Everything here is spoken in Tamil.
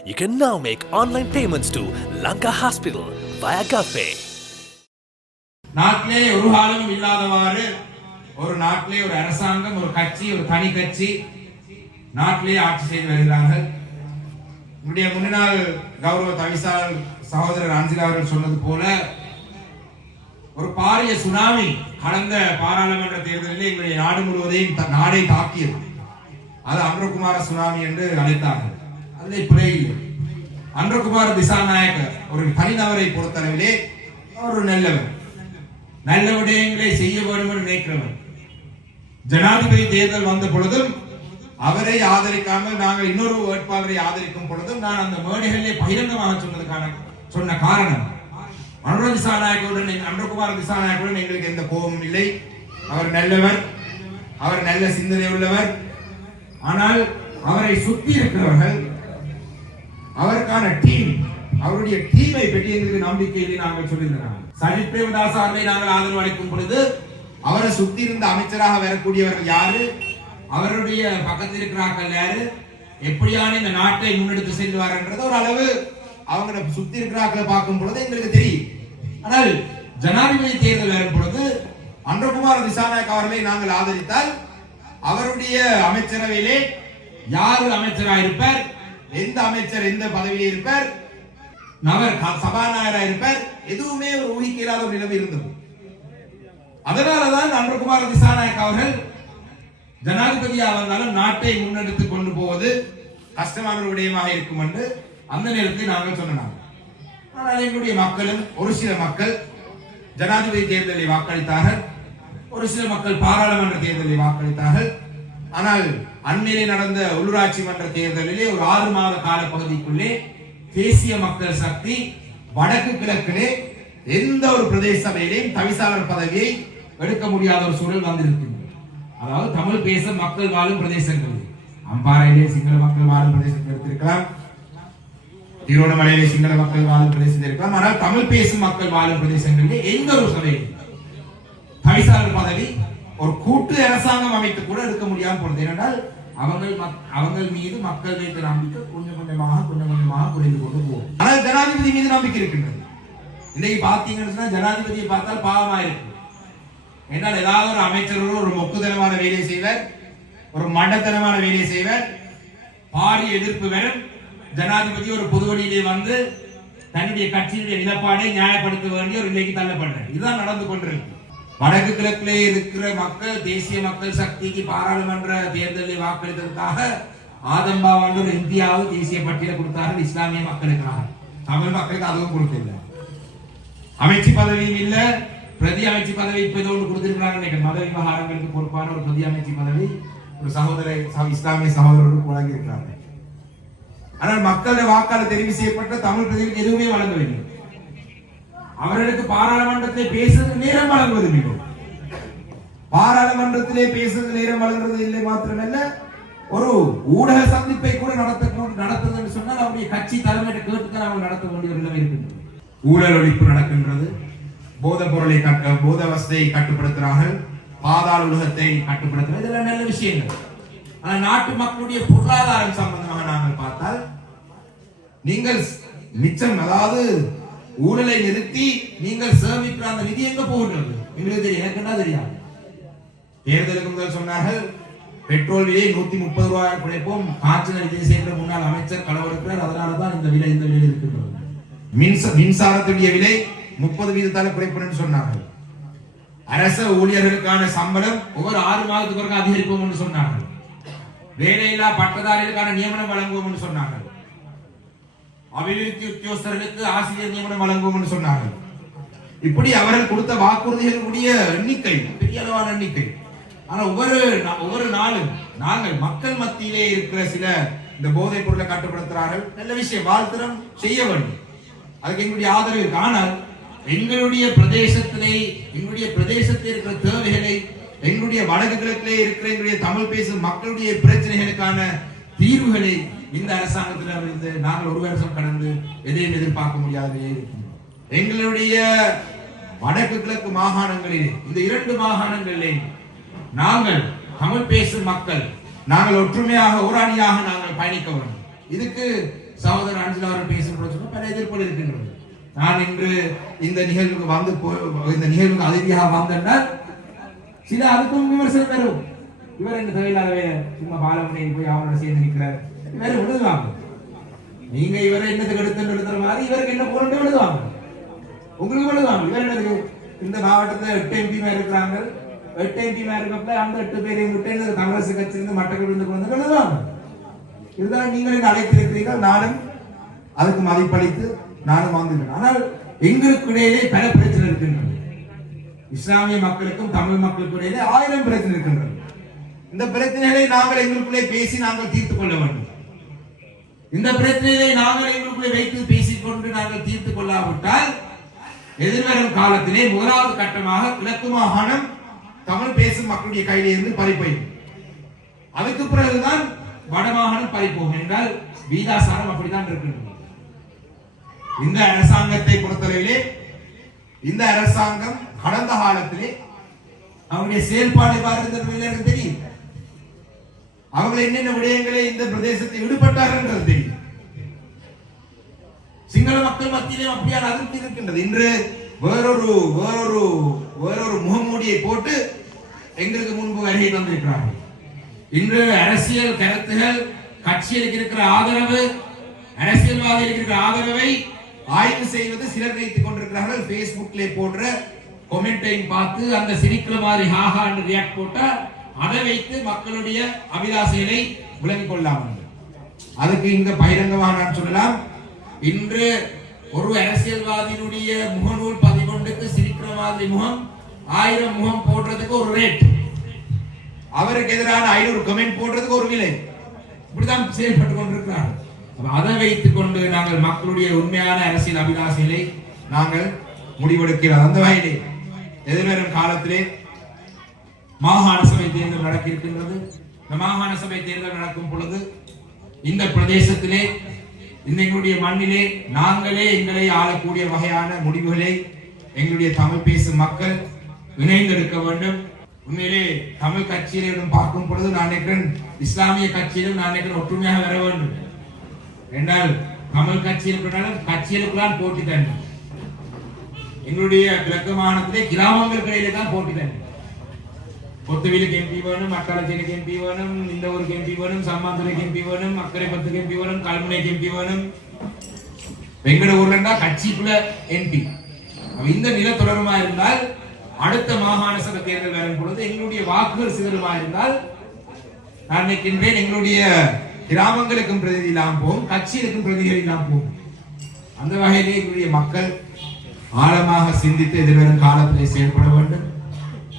You can now make online payments to Lanka Hospital via GovPay. நாட்டிலே ஒரு காலமும் இல்லாதவாறு ஒரு நாட்டிலே ஒரு அரசாங்கம் ஒரு கட்சி ஒரு தனி கட்சி நாட்டிலே ஆட்சி செய்து வருகிறார்கள். நம்முடைய முன்னாள் கௌரவ தவிசால் சகோதரர் அஞ்சிலா அவர்கள் சொன்னது போல ஒரு பாரிய சுனாமி கடந்த பாராளுமன்ற தேர்தலில் எங்களுடைய நாடு முழுவதையும் நாடை தாக்கியது. அது அமரகுமார சுனாமி என்று அழைத்தார்கள். அதை பிழையில்லை அன்றகுமார் திசாநாயக்க ஒரு தனிநபரை பொறுத்தளவிலே அவர் ஒரு நல்லவர். நல்ல விடயங்களை செய்ய வேண்டும் என்று நினைக்கிறவர். ஜனாதிபதி தேர்தல் வந்த பொழுதும் அவரை ஆதரிக்காமல் நாங்கள் இன்னொரு வேட்பாளரை ஆதரிக்கும் பொழுதும் நான் அந்த மேடைகளிலே பகிரங்கமாக சொன்னதுக்கான சொன்ன காரணம். அனுர திசாநாயகருடன் அன்றகுமார் திசாநாயகருடன் எங்களுக்கு எந்த கோபமும் இல்லை. அவர் நல்லவர். அவர் நல்ல சிந்தனை உள்ளவர் ஆனால் அவரை சுற்றி இருக்கிறவர்கள் அவருக்கான டீம் அவருடைய டீமை பற்றி எங்களுக்கு நம்பிக்கையிலே நாங்கள் சொல்லியிருந்தாங்க சஜித் பிரேமதாஸ் அவர்களை நாங்கள் ஆதரவு அளிக்கும் பொழுது அவரை சுத்தி இருந்த அமைச்சராக வரக்கூடியவர்கள் யாரு? அவருடைய பக்கத்தில் இருக்கிறார்கள் யாரு? எப்படியான இந்த நாட்டை முன்னெடுத்து செல்வார்ன்றது ஒரு அளவு அவங்களை சுத்தி இருக்கிறார்கள் பார்க்கும் பொழுது எங்களுக்கு தெரியும். ஆனால் ஜனாதிபதி தேர்தல் வரும் பொழுது அன்றகுமார் திசாநாயக் அவர்களை நாங்கள் ஆதரித்தால் அவருடைய அமைச்சரவையிலே யார் அமைச்சராக இருப்பார் எந்த அமைச்சர் எந்த பதவியில் இருப்பார்? நபர் சபாநாயகராக இருப்பார். எதுவுமே ஒரு ஊகிக்க இல்லாத ஒரு நிலைமை இருந்தது. அதனாலதான் அன்றகுமார் திசாநாயக் அவர்கள் ஜனாதிபதியாக வந்தாலும் நாட்டை முன்னெடுத்து கொண்டு போவது கஷ்டமான ஒரு விடயமாக இருக்கும் என்று அந்த நேரத்தில் நாங்கள் சொன்னாங்க ஆனால் எங்களுடைய மக்களும் ஒரு சில மக்கள் ஜனாதிபதி தேர்தலை வாக்களித்தார்கள். ஒரு சில மக்கள் பாராளுமன்ற தேர்தலை வாக்களித்தார்கள். ஆனால் அண்மையிலே நடந்த உள்ளூராட்சி மன்ற தேர்தலிலே ஒரு ஆறு மாத கால பகுதிக்குள்ளே தேசிய மக்கள் சக்தி வடக்கு கிழக்கிலே எந்த ஒரு பிரதேச சபையிலையும் தவிசாளர் பதவியை எடுக்க முடியாத ஒரு சூழல் வந்திருக்கின்றது. அதாவது தமிழ் பேச மக்கள் வாழும் பிரதேசங்கள். அம்பாறையிலே சிங்கள மக்கள் வாழும் பிரதேசம் எடுத்திருக்கலாம் திருவண்ணாமலையிலே சிங்கள மக்கள் வாழும் பிரதேசத்தில் இருக்கலாம் ஆனால் தமிழ் பேசும் மக்கள் வாழும் பிரதேசங்களிலே எந்த ஒரு சபையிலும் தவிசாளர் பதவி ஒரு கூட்டு அரசாங்கம் அமைத்து கூட இருக்க முடியாமல் போனது. ஏனென்றால் அவங்கள் மக்- அவங்கள் மீது மக்கள் வைத்த நம்பிக்கை கொஞ்சம் கொஞ்சமாக கொஞ்சம் கொஞ்சமாக குறைந்து கொண்டு போகும். ஆனால் ஜனாதிபதி மீது நம்பிக்கை இருக்கின்றது. இன்னைக்கு பார்த்தீங்கன்னு ஜனாதிபதியை பார்த்தால் பாவமா இருக்கு என்றால் ஏதாவது ஒரு அமைச்சரோடு ஒரு மொக்குத்தனமான வேலையை செய்வர் ஒரு மண்டத்தனமான வேலையை செய்வர் பாரிய எதிர்ப்பு வரும். ஜனாதிபதி ஒரு பொது வழியிலே வந்து தன்னுடைய கட்சியினுடைய நிலப்பாடை நியாயப்படுத்த வேண்டிய ஒரு நிலைக்கு தள்ளப்படுறார். இதுதான் நடந்து கொண்டிருக்கு வடக்கு கிழக்கிலே இருக்கிற மக்கள் தேசிய மக்கள் சக்திக்கு பாராளுமன்ற தேர்தலில் வாக்களித்ததற்காக ஆதம்பாவாண்டூர் இந்தியாவும் தேசிய பட்டியலை கொடுத்தார்கள் இஸ்லாமிய மக்களுக்காக. தமிழ் மக்களுக்கு அதுவும் கொடுக்கல. அமைச்சு பதவியும் இல்ல பிரதி அமைச்சு பதவி இப்ப ஏதோ ஒன்று கொடுத்திருக்கிறாங்க மத விவகாரங்களுக்கு பொறுப்பான ஒரு பிரதி அமைச்சு பதவி ஒரு சகோதர இஸ்லாமிய சகோதரர்களுக்கு வழங்கியிருக்கிறாங்க ஆனால் மக்களுடைய வாக்காளர் தெரிவு செய்யப்பட்ட தமிழ் பிரதிநிதி எதுவுமே வழங்கவில்லை. அவர்களுக்கு பாராளுமன்றத்திலே பேசுவது நேரம் வழங்குவதில்லை பாராளுமன்றத்திலே பேசுவது நேரம் வழங்குறது இல்லை மாத்திரமல்ல ஒரு ஊடக சந்திப்பை கூட நடத்த நடத்துதுன்னு சொன்னால் அவருடைய கட்சி தலைமையிட்ட கேட்டுத்தான் அவங்க நடத்த வேண்டிய விதம் இருக்கின்றது. ஊழல் ஒழிப்பு நடக்கின்றது. போதை பொருளை கட்ட போத வசதியை கட்டுப்படுத்துகிறார்கள். பாதாள உலகத்தை கட்டுப்படுத்துகிறது இதெல்லாம் நல்ல விஷயங்கள். ஆனால் நாட்டு மக்களுடைய பொருளாதாரம் சம்பந்தமாக நாங்கள் பார்த்தால் நீங்கள் மிச்சம் அதாவது ஊழலை நிறுத்தி நீங்கள் சேமிக்கிற அந்த நிதி எங்க போகின்றது? எங்களுக்கு தெரியும். எனக்கு என்ன தெரியாது தேர்தலுக்கு முதல் சொன்னார்கள் பெட்ரோல் விலை நூத்தி முப்பது ரூபாய் குறைப்போம். காய்ச்சல் விஜயசேகர முன்னாள் அமைச்சர் களவெடுக்கிறார் அதனால தான் இந்த விலை இந்த விலை இருக்கின்றது. மின்ச மின்சாரத்துடைய விலை முப்பது வீதத்தால குறைப்பணும்னு சொன்னார்கள். அரச ஊழியர்களுக்கான சம்பளம் ஒவ்வொரு ஆறு மாதத்துக்கு ஒருக்கா அதிகரிப்போம் என்று சொன்னார்கள். வேலையில்லா பட்டதாரிகளுக்கான நியமனம் வழங்குவோம் என்று சொன்னார்கள். அபிவிருத்தி உத்தியோகஸ்தர்களுக்கு ஆசிரியர் நியமனம் வழங்குவோம் சொன்னார்கள். இப்படி அவர்கள் கொடுத்த வாக்குறுதிகளுடைய எண்ணிக்கை பெரிய அளவான எண்ணிக்கை. ஆனா ஒவ்வொரு நா- ஒவ்வொரு நாளும் நாங்கள் மக்கள் மத்தியிலே இருக்கிற சில இந்த போதைப் பொருளை கட்டுப்படுத்துகிறார்கள் நல்ல விஷயம் வாழ்த்திரம் செய்ய வேண்டும். அதுக்கு எங்களுடைய ஆதரவு இருக்கு. ஆனால் எங்களுடைய பிரதேசத்திலே எங்களுடைய பிரதேசத்தில் இருக்கிற தேவைகளை எங்களுடைய வடக்கு கிழக்கிலே இருக்கிற எங்களுடைய தமிழ் பேசும் மக்களுடைய பிரச்சனைகளுக்கான தீர்வுகளை இந்த அரசாங்கத்தில் இருந்து நாங்கள் ஒரு வருஷம் கடந்து எதையும் எதிர்பார்க்க முடியாதே எங்களுடைய வடக்கு கிழக்கு மாகாணங்களில் இந்த இரண்டு மாகாணங்களிலே நாங்கள் தமிழ் பேசும் மக்கள் நாங்கள் ஒற்றுமையாக ஊராணியாக நாங்கள் பயணிக்க வேண்டும். இதுக்கு சகோதரர் அஞ்சலா அவர்கள் பேசும்போது பல எதிர்ப்புகள் இருக்கின்றது. நான் இன்று இந்த நிகழ்வுக்கு வந்து இந்த நிகழ்வுக்கு அதிதியாக வந்தேன்னால் சில அதுக்கும் விமர்சனம் பெறும். இவர் என்ன தொழிலாளவே சும்மா பாலமுனை போய் அவனோட சேர்ந்து நிற்கிறார். இவரை விழுதுவாங்க. நீங்க இவரை என்னத்துக்கு எடுத்துன்னு எழுதுற மாதிரி இவருக்கு என்ன போறேன்னு எழுதுவாங்க உங்களுக்கு எழுதுவாங்க இவர் என்னது? இந்த மாவட்டத்துல எட்டு எம்பி இருக்கிறாங்க. எட்டு எம்பி மேல இருக்கப்ப அந்த எட்டு பேரையும் விட்டு காங்கிரஸ் கட்சியிலிருந்து மட்டக்களப்பிலிருந்து கொண்டு வந்து எழுதுவாங்க இதுதான் நீங்கள் என்ன அழைத்திருக்கிறீர்கள். நானும் அதுக்கு மதிப்பளித்து நானும் வந்திருக்கேன் ஆனால் எங்களுக்கு இடையிலே பல பிரச்சனை இருக்கின்றன. இஸ்லாமிய மக்களுக்கும் தமிழ் மக்களுக்கு இடையிலே ஆயிரம் பிரச்சனை இருக்கின்றன. இந்த பிரச்சனைகளை நாங்கள் எங்களுக்குள்ளே பேசி நாங்கள் தீர்த்துக் கொள்ள வேண்டும். இந்த பிரச்சனையை நாங்கள் எங்களுக்குள்ளே வைத்து பேசிக்கொண்டு நாங்கள் தீர்த்துக் கொள்ளாவிட்டால் எதிர்வரும் காலத்திலே முதலாவது கட்டமாக கிழக்கு மாகாணம் தமிழ் பேசும் மக்களுடைய கையிலே இருந்து பறிப்போயும் அதுக்கு பிறகுதான் வடமாகாணம் பறிப்போம் என்றால் வீதாசாரம் அப்படித்தான் இருக்கின்றது இந்த அரசாங்கத்தை பொறுத்தவரையிலே இந்த அரசாங்கம் கடந்த காலத்திலே அவருடைய செயல்பாடு பாருங்கிறது தெரியும். அவர்கள் என்னென்ன விடயங்களை இந்த பிரதேசத்தை ஈடுபட்டார்கள் தெரியும். சிங்கள மக்கள் மத்தியிலே அப்படியான அதிருப்தி இருக்கின்றது. இன்று வேறொரு வேறொரு வேறொரு முகமூடியை போட்டு எங்களுக்கு முன்பு வருகை தந்திருக்கிறார்கள். இன்று அரசியல் கருத்துகள் கட்சிகளுக்கு இருக்கிற ஆதரவு அரசியல்வாதிகளுக்கு இருக்கிற ஆதரவை ஆய்வு செய்வது சிலர் வைத்துக் கொண்டிருக்கிறார்கள். பேஸ்புக்ல போடுற கொமெண்டையும் பார்த்து அந்த சிரிக்கிற மாதிரி ஹாஹா என்று ரியாக்ட் போட்டா அதை வைத்து மக்களுடைய அபிலாசைகளை விளங்கிக் கொள்ளாமல். அதுக்கு இங்க பகிரங்கமாக நான் சொல்லலாம். இன்று ஒரு அரசியல்வாதியினுடைய முகநூல் பதிவொன்றுக்கு சிரிக்கிற மாதிரி முகம் ஆயிரம் முகம் போடுறதுக்கு ஒரு ரேட் அவருக்கு எதிரான ஐநூறு கமெண்ட் போடுறதுக்கு ஒரு விலை. இப்படிதான் செயல்பட்டு கொண்டிருக்கிறார் அதை வைத்துக் கொண்டு நாங்கள் மக்களுடைய உண்மையான அரசியல் அபிலாசைகளை நாங்கள் முடிவெடுக்கிறோம். அந்த வகையிலே எதிர்வரும் காலத்திலே மாகாண சபை தேர்தல் நடக்க இருக்கின்றது. இந்த மாகாண சபை தேர்தல் நடக்கும் பொழுது இந்த பிரதேசத்திலே இந்த மண்ணிலே நாங்களே எங்களை ஆளக்கூடிய வகையான முடிவுகளை எங்களுடைய தமிழ் பேசும் மக்கள் இணைந்திருக்க வேண்டும். உண்மையிலே தமிழ் கட்சியிலும் பார்க்கும் பொழுது நான் நினைக்கிறேன் இஸ்லாமிய கட்சியிலும் நான் நினைக்கிறேன் ஒற்றுமையாக வர வேண்டும். என்றால் தமிழ் கட்சியில் கட்சியிலுக்குள்ளான் போட்டி தண்ணி எங்களுடைய கிழக்கு மாநிலத்திலே கிராமங்களுக்கு தான் போட்டி தண்ணி கொத்துவிலுக்கு எம்பி வேணும் அக்கரச்சேரிக்கு எம்பி வேணும் இந்த ஊருக்கு எம்பி வேணும் சம்மாந்துறைக்கு எம்பி வேணும் அக்கரை பத்துக்கு எம்பி. வேணும் கல்முனைக்கு எம்பி வேணும் வெங்கட ஊர்லன்னா கட்சிக்குள்ள எம்பி இந்த நில தொடருமா இருந்தால் அடுத்த மாகாண சபை தேர்தல் வரும் பொழுது எங்களுடைய வாக்குகள் சிதறுமா இருந்தால் நான் நினைக்கின்றேன் எங்களுடைய கிராமங்களுக்கும் பிரதிநிதி இல்லாமல் போகும் கட்சிகளுக்கும் பிரதிநிதி இல்லாமல் போகும். அந்த வகையிலே எங்களுடைய மக்கள் ஆழமாக சிந்தித்து எதிர்வரும் காலத்திலே செயல்பட வேண்டும்.